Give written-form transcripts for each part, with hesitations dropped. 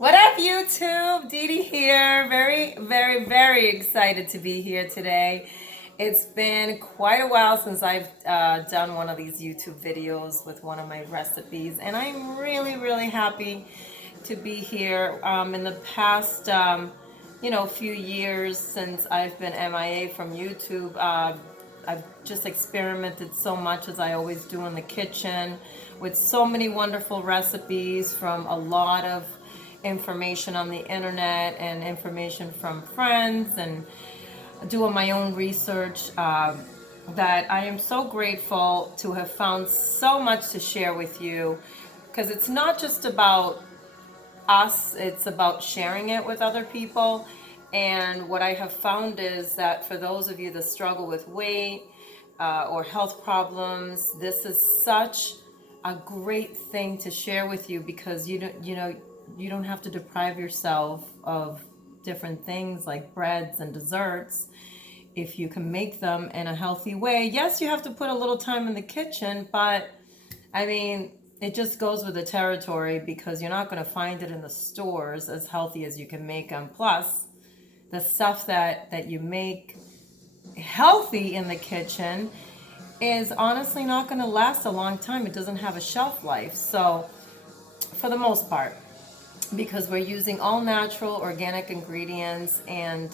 What up, YouTube? Dee Dee here. Very, very, very excited to be here today. It's been quite a while since I've done one of these YouTube videos with one of my recipes, and I'm really, really happy to be here. In the past, few years since I've been MIA from YouTube, I've just experimented so much, as I always do in the kitchen, with so many wonderful recipes from a lot of information on the internet and information from friends, and doing my own research, that I am so grateful to have found so much to share with you, because it's not just about us, it's about sharing it with other people. And what I have found is that for those of you that struggle with weight or health problems, this is such a great thing to share with you, because you don't have to deprive yourself of different things like breads and desserts if you can make them in a healthy way. Yes, you have to put a little time in the kitchen, but I mean, it just goes with the territory, because you're not going to find it in the stores as healthy as you can make them. Plus, the stuff that you make healthy in the kitchen is honestly not going to last a long time. It doesn't have a shelf life. So, for the most part, because we're using all natural organic ingredients, and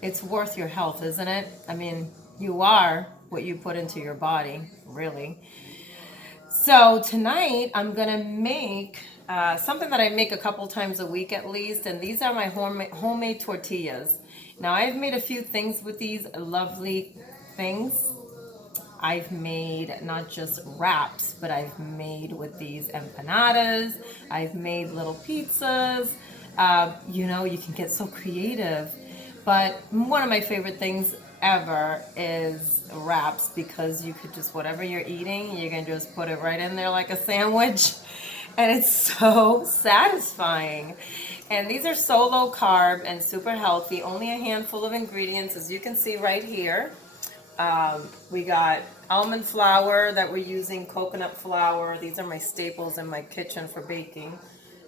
it's worth your health, isn't it? I mean, you are what you put into your body, really. So tonight I'm gonna make something that I make a couple times a week at least, and these are my homemade tortillas. Now, I've made a few things with these lovely things. I've made not just wraps, but I've made with these empanadas. I've made little pizzas. You can get so creative. But one of my favorite things ever is wraps, because you could just, whatever you're eating, you can just put it right in there like a sandwich. And it's so satisfying. And these are so low carb and super healthy. Only a handful of ingredients, as you can see right here. We got almond flour that we're using, coconut flour. These are my staples in my kitchen for baking.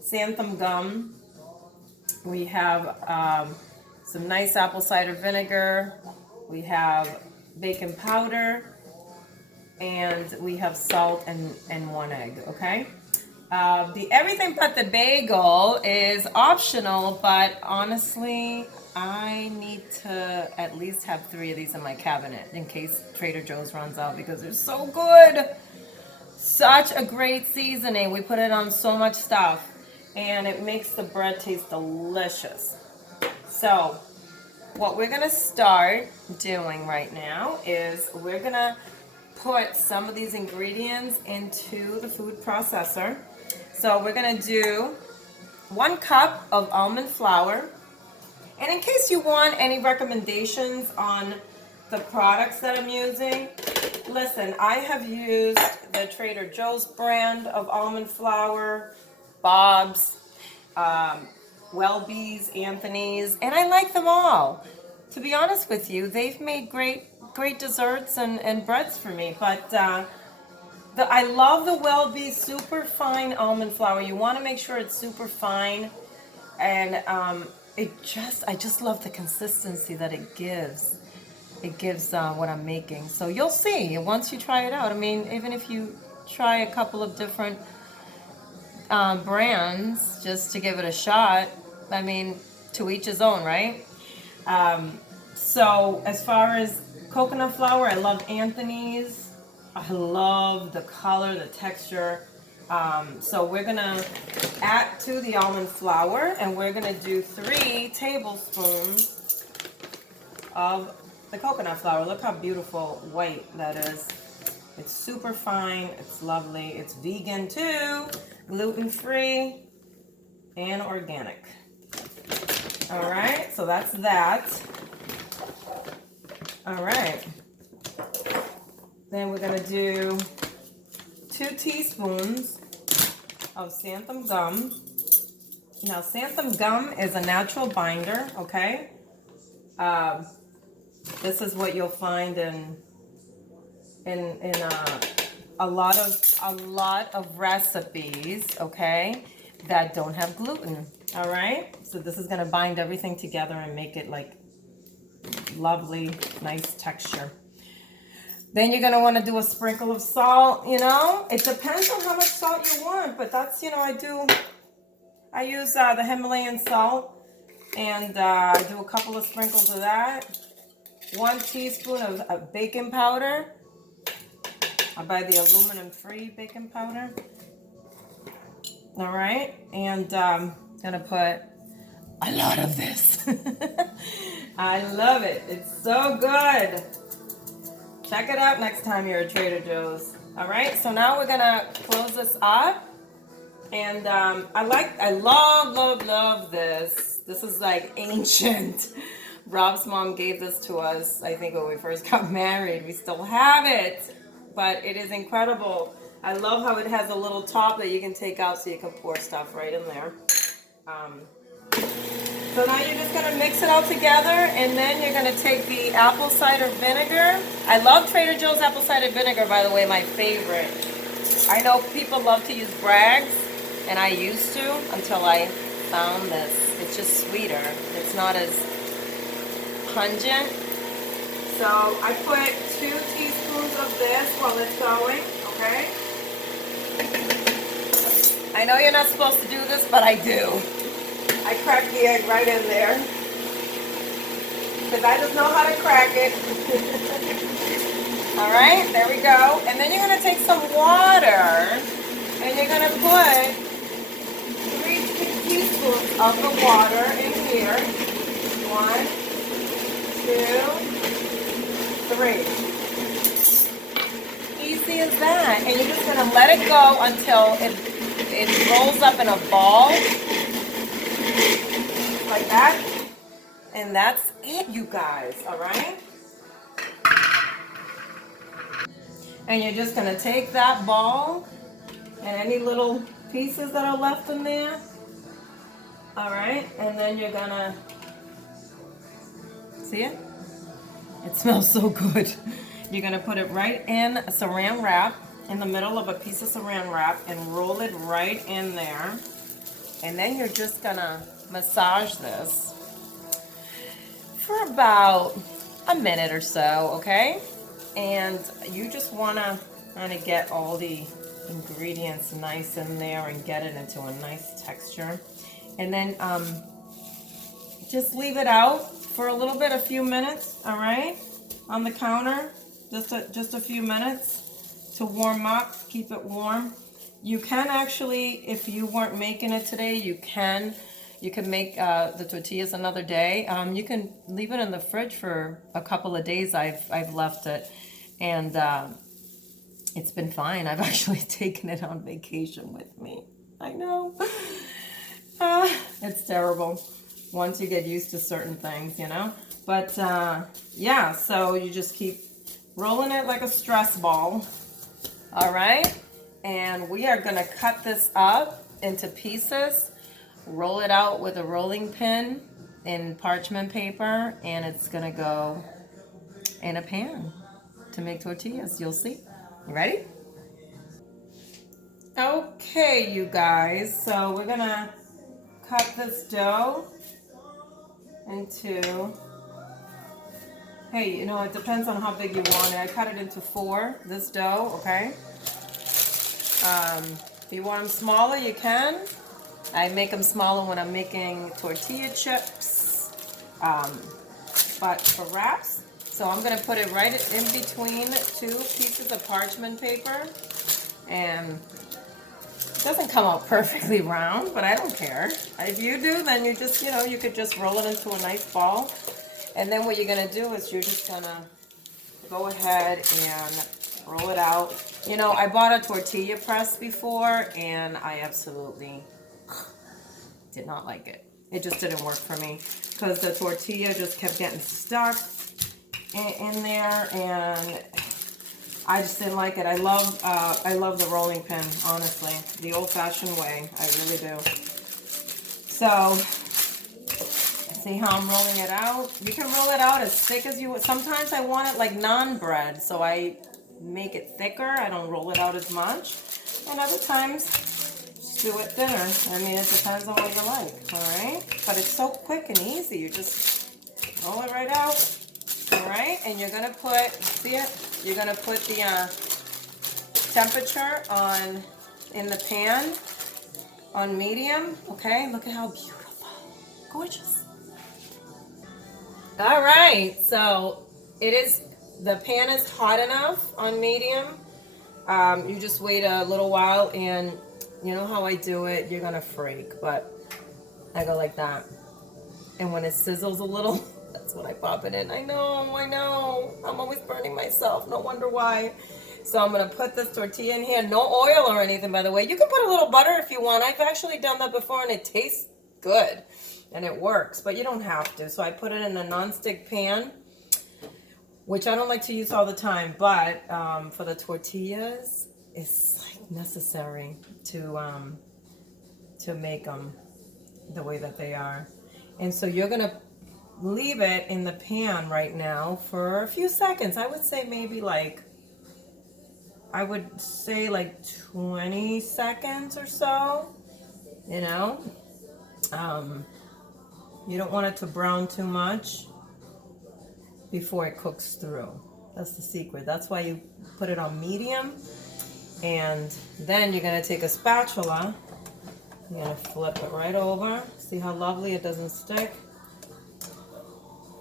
Xanthum gum. We have some nice apple cider vinegar. We have baking powder. And we have salt and one egg, okay? The everything but the bagel is optional, but honestly, I need to at least have 3 of these in my cabinet in case Trader Joe's runs out, because they're so good. Such a great seasoning. We put it on so much stuff, and it makes the bread taste delicious. So what we're gonna start doing right now is we're gonna put some of these ingredients into the food processor. So we're gonna do 1 cup of almond flour. And in case you want any recommendations on the products that I'm using, listen, I have used the Trader Joe's brand of almond flour, Bob's, Welby's, Anthony's, and I like them all. To be honest with you, they've made great desserts and breads for me. But I love the Welby's super fine almond flour. You want to make sure it's super fine, and I just love the consistency that it gives. It gives what I'm making. So you'll see once you try it out. I mean, even if you try a couple of different brands just to give it a shot, I mean, to each his own, right? So as far as coconut flour, I love Anthony's. I love the color, the texture. So we're gonna add to the almond flour, and we're gonna do 3 tablespoons of the coconut flour. Look how beautiful white that is. It's super fine, it's lovely. It's vegan too, gluten-free, and organic. All right, so that's that. All right. Then we're gonna do 2 teaspoons of xanthan gum. Now, xanthan gum is a natural binder, okay? This is what you'll find in a lot of recipes, okay, that don't have gluten. All right, so this is gonna bind everything together and make it like lovely, nice texture. Then you're gonna wanna do a sprinkle of salt, you know? It depends on how much salt you want, but that's, you know, I use the Himalayan salt, and I do a couple of sprinkles of that. 1 teaspoon of baking powder. I buy the aluminum-free baking powder. All right, and gonna put a lot of this. I love it. It's so good. Check it out next time you're at Trader Joe's. All right, so now we're gonna close this up. And I love this. This is like ancient. Rob's mom gave this to us, I think when we first got married. We still have it, but it is incredible. I love how it has a little top that you can take out so you can pour stuff right in there. So now you're just gonna mix it all together, and then you're gonna take the apple cider vinegar. I love Trader Joe's apple cider vinegar, by the way, my favorite. I know people love to use Bragg's, and I used to until I found this. It's just sweeter. It's not as pungent. So I put 2 teaspoons of this while it's going, okay? I know you're not supposed to do this, but I do. I crack the egg right in there, because I just know how to crack it. All right, there we go. And then you're gonna take some water, and you're gonna put 3 teaspoons of the water in here. 1, 2, 3. Easy as that. And you're just gonna let it go until it rolls up in a ball. Like that. And that's it, you guys, all right? And you're just gonna take that ball and any little pieces that are left in there, all right? And then you're gonna, see it? It smells so good. You're gonna put it right in a Syran wrap, in the middle of a piece of Syran wrap, and roll it right in there. And then you're just gonna massage this for about a minute or so, okay? And you just wanna kind of get all the ingredients nice in there and get it into a nice texture. And then just leave it out for a little bit, a few minutes, all right? On the counter, just a few minutes to warm up, keep it warm. You can actually, if you weren't making it today, you can make the tortillas another day. You can leave it in the fridge for a couple of days. I've left it, and it's been fine. I've actually taken it on vacation with me. I know. It's terrible once you get used to certain things, you know. But yeah, so you just keep rolling it like a stress ball. All right. And we are gonna cut this up into pieces, roll it out with a rolling pin in parchment paper, and it's gonna go in a pan to make tortillas. You'll see. You ready? Okay, you guys, so we're gonna cut this dough into, hey, you know, it depends on how big you want it. I cut it into 4, this dough, okay? If you want them smaller, you can. I make them smaller when I'm making tortilla chips, but for wraps, so I'm gonna put it right in between 2 pieces of parchment paper, and it doesn't come out perfectly round, but I don't care. If you do, then you just, you know, you could just roll it into a nice ball, and then what you're gonna do is you're just gonna go ahead and roll it out. You know, I bought a tortilla press before, and I absolutely did not like it. It just didn't work for me because the tortilla just kept getting stuck in there, and I just didn't like it. I love the rolling pin, honestly, the old-fashioned way. I really do. So, see how I'm rolling it out? You can roll it out as thick as you want. Sometimes I want it like naan bread, so I make it thicker. I don't roll it out as much. And other times, do it thinner. I mean, it depends on what you like, all right? But it's so quick and easy. You just roll it right out, all right? And you're gonna put, see it? You're gonna put the temperature on in the pan on medium, okay? Look at how beautiful, gorgeous. All right, so it is, the pan is hot enough on medium. You just wait a little while, and you know how I do it, you're gonna freak, but I go like that. And when it sizzles a little, that's when I pop it in. I know, I'm always burning myself, no wonder why. So I'm gonna put this tortilla in here, no oil or anything, by the way. You can put a little butter if you want. I've actually done that before and it tastes good and it works, but you don't have to. So I put it in a nonstick pan, which I don't like to use all the time, but for the tortillas, it's like necessary to make them the way that they are. And so you're gonna leave it in the pan right now for a few seconds. I would say maybe like, 20 seconds or so, you know. You don't want it to brown too much before it cooks through. That's the secret. That's why you put it on medium. And then you're gonna take a spatula, you're gonna flip it right over. See how lovely it doesn't stick?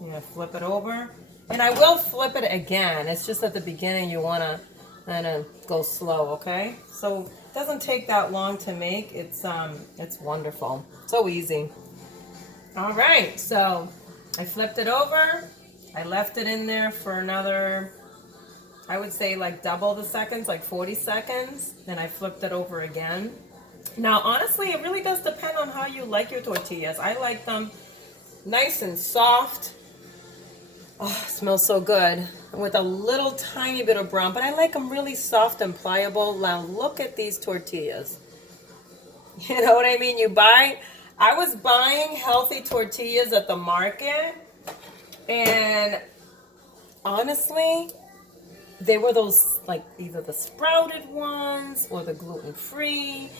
You're gonna flip it over. And I will flip it again. It's just at the beginning you wanna kind of go slow, okay? So it doesn't take that long to make. It's wonderful. So easy. All right, so I flipped it over. I left it in there for another, I would say like double the seconds, like 40 seconds. Then I flipped it over again. Now, honestly, it really does depend on how you like your tortillas. I like them nice and soft. Oh, it smells so good. With a little tiny bit of brown, but I like them really soft and pliable. Now look at these tortillas. You know what I mean? I was buying healthy tortillas at the market, and honestly, they were those, like, either the sprouted ones or the gluten-free,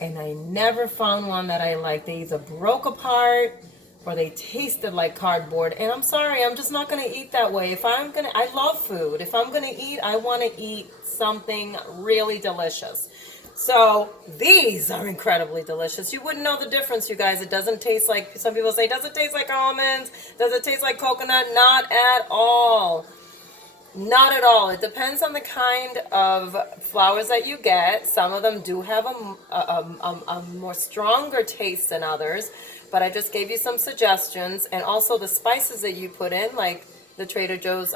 and I never found one that I liked. They either broke apart or they tasted like cardboard, and I'm sorry, I'm just not gonna eat that way. I love food. If I'm gonna eat, I wanna eat something really delicious. So these are incredibly delicious. You wouldn't know the difference, you guys. It doesn't taste like, some people say, does it taste like almonds? Does it taste like coconut? Not at all. Not at all. It depends on the kind of flours that you get. Some of them do have a more stronger taste than others, but I just gave you some suggestions. And also the spices that you put in, like the Trader Joe's,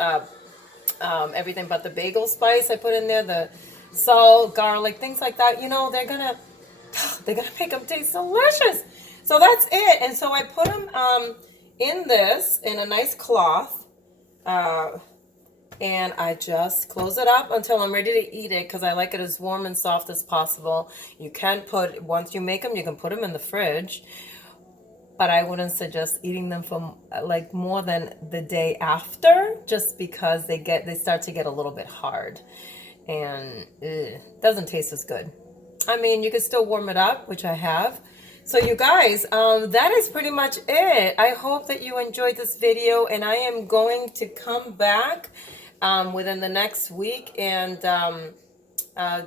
everything but the bagel spice I put in there, the salt, garlic, things like that, you know, they're gonna make them taste delicious. So that's it. And so I put them in a nice cloth, and I just close it up until I'm ready to eat it, because I like it as warm and soft as possible. You can once you make them, you can put them in the fridge, but I wouldn't suggest eating them for like more than the day after, just because they start to get a little bit hard, and it doesn't taste as good. I mean, you can still warm it up, which I have. So you guys, that is pretty much it. I hope that you enjoyed this video, and I am going to come back within the next week and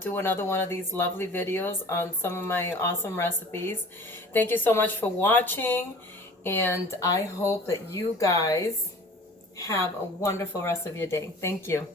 do another one of these lovely videos on some of my awesome recipes. Thank you so much for watching, and I hope that you guys have a wonderful rest of your day. Thank you.